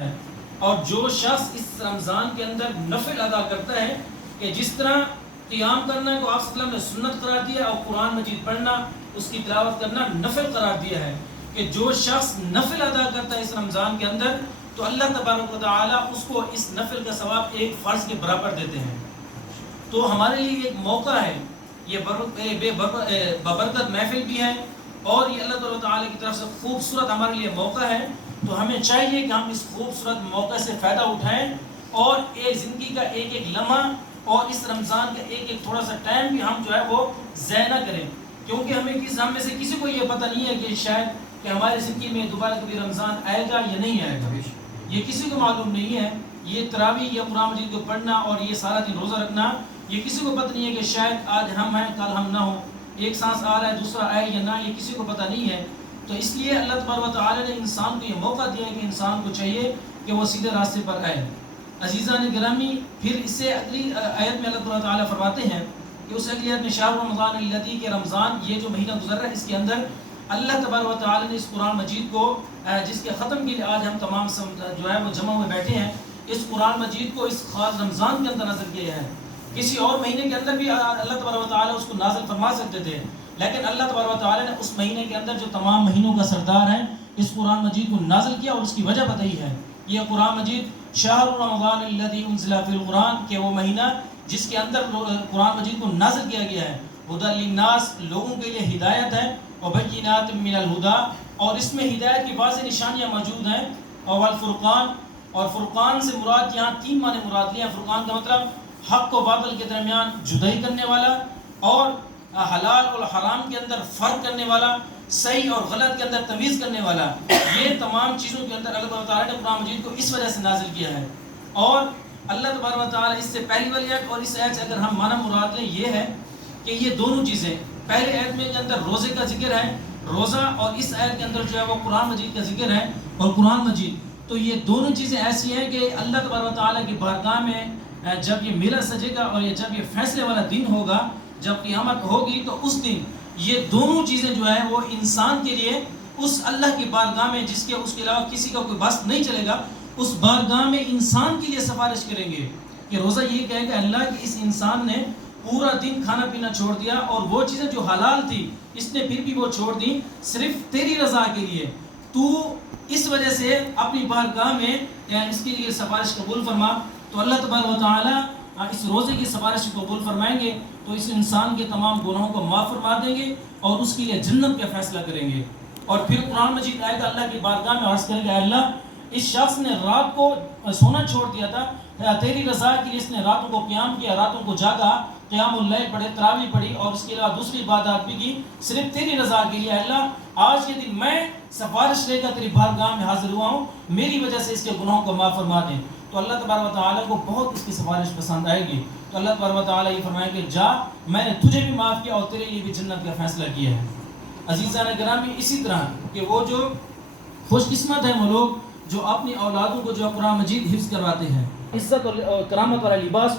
ہے۔ اور جو شخص اس رمضان کے اندر نفل ادا کرتا ہے کہ جس طرح قیام کرنا کو آپ صلی اللہ علیہ وسلم نے سنت قرار دیا اور قرآن مجید پڑھنا اس کی تلاوت کرنا نفل قرار دیا ہے کہ جو شخص نفل ادا کرتا ہے اس رمضان کے اندر تو اللہ تبارک و تعالی اس کو اس نفل کا ثواب ایک فرض کے برابر دیتے ہیں۔ تو ہمارے لیے ایک موقع ہے، یہ ببرکت محفل بھی ہے اور یہ اللہ تعالی کی طرف سے خوبصورت ہمارے لیے موقع ہے۔ تو ہمیں چاہیے کہ ہم اس خوبصورت موقع سے فائدہ اٹھائیں اور ایک زندگی کا ایک ایک لمحہ اور اس رمضان کا ایک ایک تھوڑا سا ٹائم بھی ہم جو ہے وہ ضائع نہ کریں، کیونکہ ہم میں سے کسی کو یہ پتہ نہیں ہے کہ شاید کہ ہماری زندگی میں دوبارہ کبھی رمضان آئے گا یا نہیں آئے گا، یہ کسی کو معلوم نہیں ہے۔ یہ تراویح یا قرآن مجید کو پڑھنا اور یہ سارا دن روزہ رکھنا یہ کسی کو پتہ نہیں ہے کہ شاید آج ہم ہیں کل ہم نہ ہوں، ایک سانس آ رہا ہے دوسرا آئے یا نہ، یہ کسی کو پتہ نہیں ہے۔ تو اس لیے اللہ تبارک و تعالی نے انسان کو یہ موقع دیا ہے کہ انسان کو چاہیے کہ وہ سیدھے راستے پر آئے۔ عزیزان گرامی، پھر اس سے اگلی آیت میں اللہ تبارک و تعالی فرماتے ہیں کہ اس اگلی آیت میں شہر رمضان الذی کہ رمضان یہ جو مہینہ گزر رہا ہے اس کے اندر اللہ تبارک و تعالی نے اس قرآن مجید کو جس کے ختم کے لیے آج ہم تمام جو ہے وہ جمع ہوئے بیٹھے ہیں، اس قرآن مجید کو اس خاص رمضان کے اندر نازل کیا ہے۔ کسی اور مہینے کے اندر بھی اللہ تبارک و تعالی اس کو نازل فرما سکتے تھے، لیکن اللہ تبارک و تعالی نے اس مہینے کے اندر جو تمام مہینوں کا سردار ہے اس قرآن مجید کو نازل کیا اور اس کی وجہ بتائی ہے۔ یہ قرآن مجید شہر رمضان الذی انزل فی القرآن کہ وہ مہینہ جس کے اندر قرآن مجید کو نازل کیا گیا ہے، ھدی للناس لوگوں کے لیے ہدایت ہے، وبینات من الہدی اور اس میں ہدایت کی واضح نشانیاں موجود ہیں، اور والفرقان اور فرقان سے مراد یہاں تین معنی مراد لیے ہیں۔ فرقان کا مطلب حق و باطل کے درمیان جدائی کرنے والا، اور حلال اور حرام کے اندر فرق کرنے والا، صحیح اور غلط کے اندر تمیز کرنے والا۔ یہ تمام چیزوں کے اندر اللہ تعالیٰ نے قرآن مجید کو اس وجہ سے نازل کیا ہے۔ اور اللہ تبارک و تعالیٰ اس سے پہلی والی آیت اور اس آیت سے اگر ہم معنی مراد لیں یہ ہے کہ یہ دونوں چیزیں پہلے آیت میں کے اندر روزے کا ذکر ہے، روزہ، اور اس آیت کے اندر جو ہے وہ قرآن مجید کا ذکر ہے اور قرآن مجید، تو یہ دونوں چیزیں ایسی ہیں کہ اللہ تبارک و تعالیٰ کی بارگاہ میں جب یہ میلہ سجے گا اور یہ جب یہ فیصلے والا دن ہوگا، جب قیامت ہوگی، تو اس دن یہ دونوں چیزیں جو ہیں وہ انسان کے لیے اس اللہ کی بارگاہ میں جس کے اس کے علاوہ کسی کا کوئی بس نہیں چلے گا، اس بارگاہ میں انسان کے لیے سفارش کریں گے کہ روزہ یہ کہے گا اللہ کہ اس انسان نے پورا دن کھانا پینا چھوڑ دیا اور وہ چیزیں جو حلال تھی اس نے پھر بھی وہ چھوڑ دی صرف تیری رضا کے لیے، تو اس وجہ سے اپنی بارگاہ میں اس کے لیے سفارش قبول فرما۔ تو اللہ تبارک و تعالیٰ اس روزے کی سفارش قبول فرمائیں گے تو اس انسان کے تمام گناہوں کو معاف فرما دیں گے اور اس کے لیے جنت کا فیصلہ کریں گے۔ اور پھر قرآن مجید آئے گا اللہ کی بارگاہ میں عرض کرے گا اللہ اس شخص نے رات کو سونا چھوڑ دیا تھا، تیری رضا کے لیے اس نے راتوں کو قیام کیا، راتوں کو جاگا، قیام اللیل پڑھے، تراویح پڑھی اور اس کے علاوہ دوسری عبادات بھی کی صرف تیری رضا کے لیے۔ اللہ آج کے دن میں سفارش لے کر تیری بارگاہ میں حاضر ہوا ہوں، میری وجہ سے اس کے گناہوں کو معاف فرما دیں۔ تو اللہ تبارک و تعالیٰ کو بہت اس کی سفارش پسند آئے گی۔ تو اللہ تبارک و تعالیٰ یہ فرمائے کہ جا میں نے تجھے بھی معاف کیا اور تیرے لیے بھی جنت کا فیصلہ کیا ہے۔ عزیزان گرامی، اسی طرح کہ وہ جو خوش قسمت ہیں وہ لوگ جو اپنی اولادوں کو جو قرآن مجید حفظ کرواتے ہیں، عزت اور کرامت والا لباس